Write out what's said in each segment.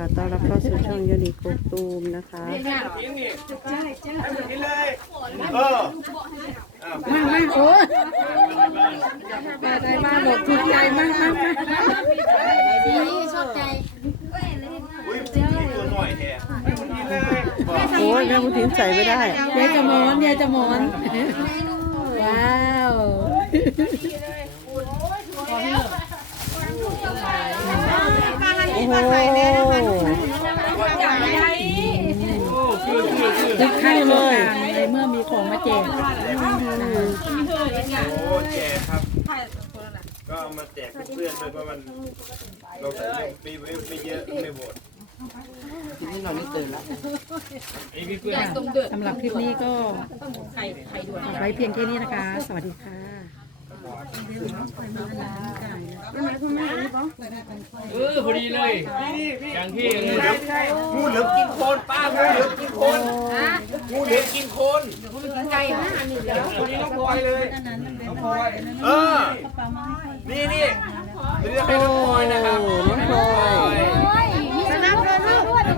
ค่ะตอนรับเข้าสู่ช่องยนิโกตูมนะคะมามาโอ้มาได้มาหมดทุกใจมากมากมาชอบใจโอ้ยแม่บุญทินใส่ไม่ได้ยายจะมอนยายจะมอน ว้าว โอ้โหตึกให้เลยในเมื่อมีของมาแจกโอ้แจกครับ ก็เอามาแจกเพื่อนๆด้วยเพราะมันเราใส่ไม่ไม่ไม่เยอะไม่หมดสำหรับคลิปนี้ก็ไว้เพียงแค่นี้นะคะ สวัสดีค่ะ เออพอดีเลยอย่างที่เลยงูเหลือมกินโคนป้างูเหลือมกินโคนงูเหลือมกินโคนตัวนี้น้องพลอยเลยน้องพลอยเออนี่นี่เรียกให้น้องพลอยนะครับน้องพลอย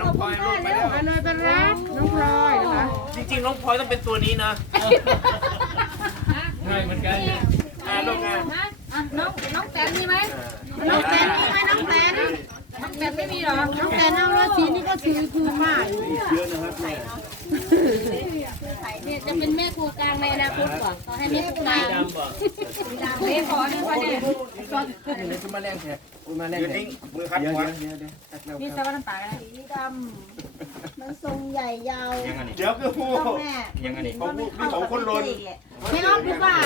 น้องพลอยลูกไปแล้วน้องพลอยนะคะจริงๆน้องพลอยต้องเป็นตัวนี้นะใช่เหมือนกัน อ่าลูกงานน้องน้องแตนมีไหมน้องแตนมีไหมน้องแตนน้องแตนไม่มีหรอ น้องแตนเอาแล้วสีนี่ก็ถือคือมากเยอะนะครับแม่เนี่ยจะเป็นแม่ครัวกลางในอนาคตกว่าขอให้แม่ครัวกลางดำบ่เม่ขอด้วยว่าเนี่ยเดี๋ยวทิ้งมือคัดหัวมีสวัสดิ์ป่ากันสีดำมันทรงใหญ่ยาวยังไงนี่เดี๋ยวคือผู้แม่ยังไงนี่ของผู้นี่ของคนลนไม่ออฟหรือเปล่า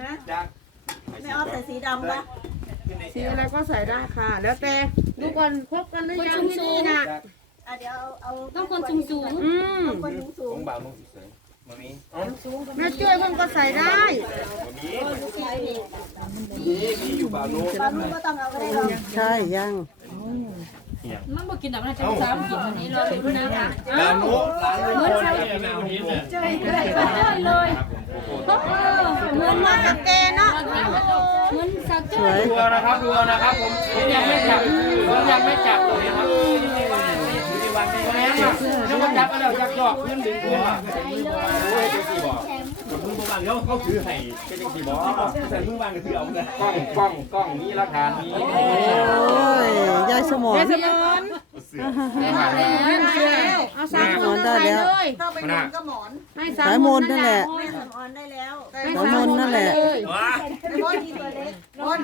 ฮะจ้า ไม่เอาแต่สีดำปะสีอะไรก็ใส่ได้ค่ะ แล้วแต่ดูก่อนคบกันหรือยังที่นี่นะอะเดี๋ยวเอาเอาต้องคนสูงสูงอืมคนสูงสูขงองบ่าวมึงสวยมามีอ๋อแม่ช่วยมันก็ใส่ได้มามีนี่มีอยู่บ่าวนู้นตอนนู้นก็ต้องเอาก็ได้หรอกใช่ยังมันบอกกินแต่มันจะสามกินวันนี้เราดูด้วยนะคะบ่าวนู้นร้านนู้นคนแม่วันนี้เนี่ยเลยเห มือนว่าแกเนาะเหมือนสาวสจ้อวยยดูเอานะครับดูเอานะครับผมผมยังไม่จับผมยังไม่จับเลยครับแล้วก็จับแล้วจับดอกเพื่อนดึงตัวโอ้ยจังสีบอกผมมือบางแล้วเขาถือให้เป็นจังสีบอกแต่มือบางก็ถือเอาเลยกล้องกล้องกล้องนี้รักฐานนี้โอ้ยยายสมอน เอาสามสมอนได้แล้วถ้าไปนอนก็หมอนให้สายมนต์นั่นแหละไม่สมอนได้แล้วสายมนต์นั่นแหละว้าเพราะมีตัวเล็กคน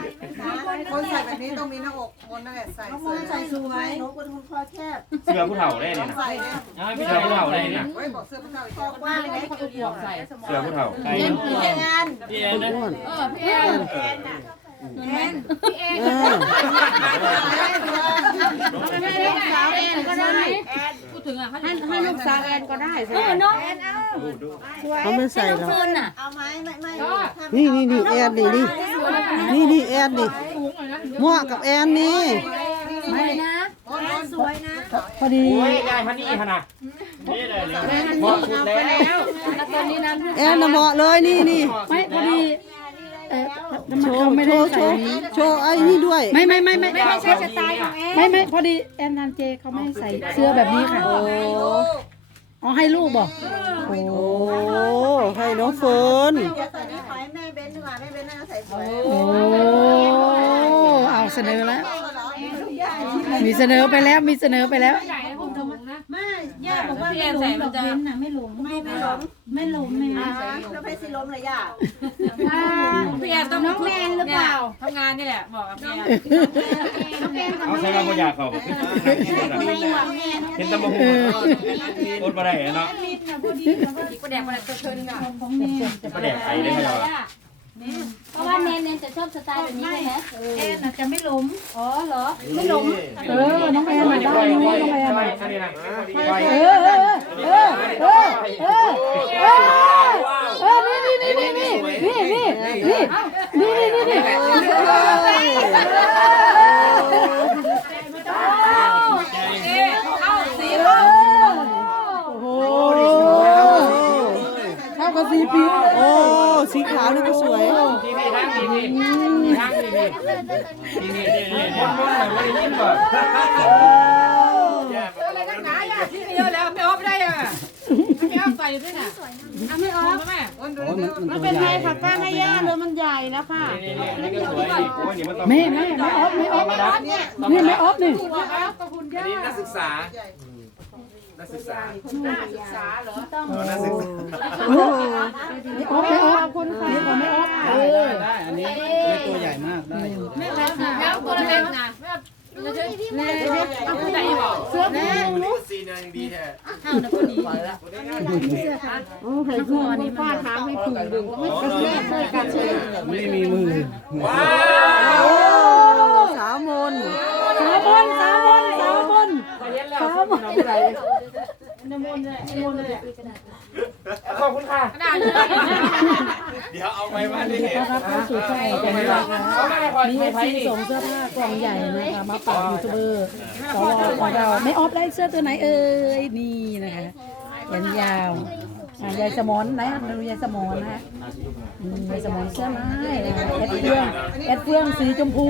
คนใส่แบบนี้ต้องมีหน้าอกคนนั่นแหละใส่น้องสมวนยใส่สวยหนูเป็นคนคอแคบเสื้อผู้เฒ่าได้เนี่ยนะใส่เนี่ยพี่เฒ่าผู้เฒ่าได้เนี่ยเฮ้ยบอกเสื้อผู้ชายคอกว้างเล็กเสื้อผู้เฒ่าเอ็นพี่แอนนะอ้วนเออพี่แอน แอนพี่แอนเออสาวแอนก็ได้พูดถึงอะให้ให้ลูกสาวแอนก็ได้เออน้องเขาไม่ใส่หรอกเฟิร์นอะเอาไหมไม่ไม่นี่นี่นี่แอนนี่นี่นี่นี่แอนนี่เหมาะกับแอนนี่ไม่นะสวยนะพอดีโอ้ยได้ฮันนี่ขนาดนี่ได้เลยเหมาะสุดแล้วแล้วตอนนี้นะแอนน่ะเหมาะเลยนี่นี่ไม่พอดีเออทำไม โชเขาว์ไม่โชได้ว์โชใส่ว์นี้โชว์ไอ้นี่ด้วยไม่ไม่ไม่ไม่ไม่ใช่สไตล์ของแอนไม่ไม่พอดีแอนนันเจเขาไม่ให้ใส่เสื้อแบบนี้ค่ะโอ้อ๋อให้ลูกบอกโอ้โอ้ให้น้องเฟิร์นเดี๋ยวตอนนี้ขอให้แม่เบ้นดีกว่าแม่เบ้นน่าจะใส่สวยโอ้เอาเสนอแล้วเหรอมีเสนอไปแล้วมีเสนอไปแล้วไม่ย่าบอกว่าพี่แอนใส่มันจะไม่หลงไม่ไม่หลงไม่หลงไม่แล้วไปสิล้มเลยย่า เปล่าทำงานนี่แหละ บอกกับพี่แอนเอาใช้มาพยาเขาบอกเห็นตะมหูโคตรประเดี๋ยวเนาะประแดกประแดกตัวเชิญค่ะประเดี๋ยวไทยได้ไหมวะเพราะว่าเนนเนนจะชอบสไตล์แบบนี้ใช่ไหมแอนอาจจะไม่ล้มอ๋อเหรอ ไม่หลงเออ น้องแอนมาได้น้องแอนน้องแอนไปมาแค่นี้นะเออเออเออเออเออเออเออนี่นี่นี่นี่นี่นี่นี่ นี่นี่นี่นี่เข้าสีโอ้เข้ากับสีผิวโอ้สีขาวนี่ก็สวยทีพีทางทีพีทางทีพีทีพีนี่นี่นี่บนบนแบบไม่ได้ยินบ่ แจ ส่อยู่ด้วยน่ะเอาไม่ออกแม่คนดูโอ้ยดิมันมันมันตัวเป็นใหไงญ่ผักก้านให้ย่าเลยมันใหญ่นะค่ะนี่นี่นี่ก็สวยนี่โอ้ยนี่มันต้องแม่แม่แม่ออฟแม่ออฟนี่แม่ออฟนี่อันนี้นักศึกษานักศึกษาเออน่าศึกษาโอ้แม่ออฟแม่ออฟคุณค่ะนี่ของแม่ออฟเออได้อันนี้ไม่ตัวใหญ่มากได้อยู่แล้วตัวเล็กนะแม่แม่ เอาผู้ใดบอกเสื้อแม่นี่ก็ซีนยังดีแท้เอานะคนนี้โอ้ให้พ่อนี่ป้าถามให้ถูกดึงก็ไม่เคยกันเชื่อไม่มีมือว้าวสาวมนสาวบนสาวบนสาวบนสาวบนขอบคุณค่ะ ดี๋ยวเอาไปมาดินะครับเข้าสู่ช่องของเราค่ะมีเอฟซีส่งเสื้อผ้ากล่องใหญ่นะคะมาฝากยูทูบเบอร์สวของเราไม่ออฟได้เสื้อตัวไหนเอ่ยนี่นะคะแขนยาว อะยายสมอนไหนอะดูยายสมอนนะฮะอืมยายสมอนเสื้อไม้นะคะแอดเฟืองแอดเฟืองสีชมพู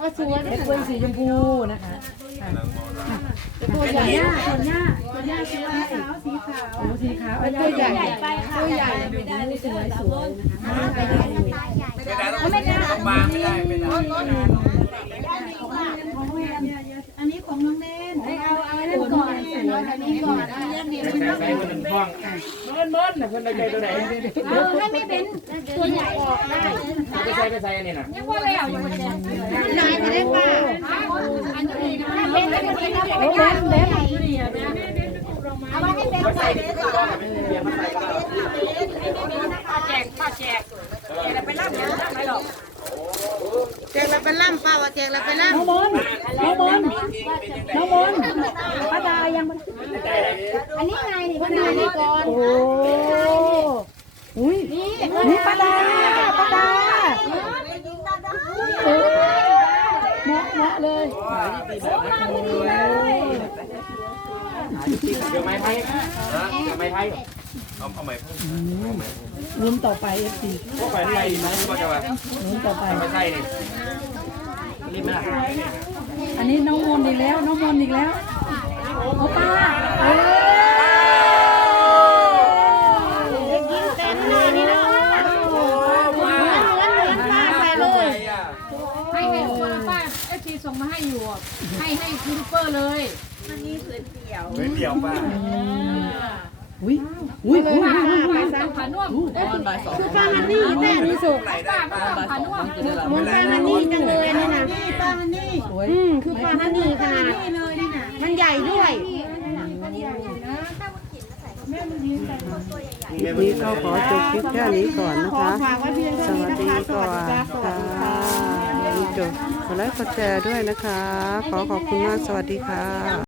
ว่าสวยแอดเฟืองสีชมพูนะคะอะตัวใหญ่ตัวใหญ่ตัวใหญ่สีขาวสีขาวโอ้สีขาวเอาตัวใหญ่ใหญ่ไปค่ะตัวใหญ่ไม่ได้เลยสวยสวยนะคะไปได้เลยไม่ได้ต้องบางไม่ได้ไม่ได้ อันนี้ของน้องเน่นเอาเอาอันนั้นก่อนเอาอันนี้ก่อนอันนี้ ใส่ใส่มันพ่วงเบิ้ลเบิ้ล น่ะเพิ่นได้ใจตัวไหนเอาให้ไม่เป็นตัวใหญ่ออกได้ไปใส่ไปใส่อันนี้น่ะยังว่าแล้วยังมันใหญ่ไปได้ป่ะอันนี้นะเล่นไม่เป็นไรโอ้เล่นเล่นเอาไว้ให้เป็นมาใส่ดิก็ต้องเป็นเบียร์มาใส่ก็ได้แจกป้าแจกแจกไปรับยังรับไหมหรอกแจกแล้วไปล่ำป้าว่าแจกแล้วไปล่น้องบอล น้องบอลน้องบอลป้าดายังมันอันนี้ไงนี่มันมานี่ก่อนโอ้อุ้ยนี่ป้าดาป้าดาเออเหมาะเหมาะเลยเดี๋ยวไม้ไผ่เดี๋ยวไม้ไผ่เอาเอาใหม่ลุ้นต่อไปเอฟซีพวกไผ่ไผ่ดีไหมก็จะว่าลุ้นต่อไปไม่ใช่นี่ รีบมาอันนี้น้องมนต์อีกแล้ว น้องมนต์อีกแล้วโอป้าเออเต็มหน้านี่นะเหมือนเหมือนเหมือนป้าไปเลยให้ให้ทุกคนป้าเอฟซีส่งมาให้อยู่ให้ให้ยูทูบเบอร์เลย เฮ้ยเดี๋ยวป้าอุ้ ยอุ้ยอุ้ยผ่านุ่มคือป้าฮันนี่แม่นี่สุกไหลได้ป้าผ่านุ่มเหมือนป้าฮันนี่จังเลยนี่นะำป้าฮันนี่สวยอืมคือป้าฮันนี่ขนาดนี่เลยนี่น่ะมันใหญ่ด้วยนี่ก็ขอจบคลิปแค่นี้ก่อนนะขอคะฝากไว้เพียงสเท่านี้วัสนะดีคะสก่อวัสดีนจ้าสวัค่ะสดีค่ะจบกดไลค์กดแชร์ด้วยนะคะ ขอขอบคุณมาก สวัสดีค่ะ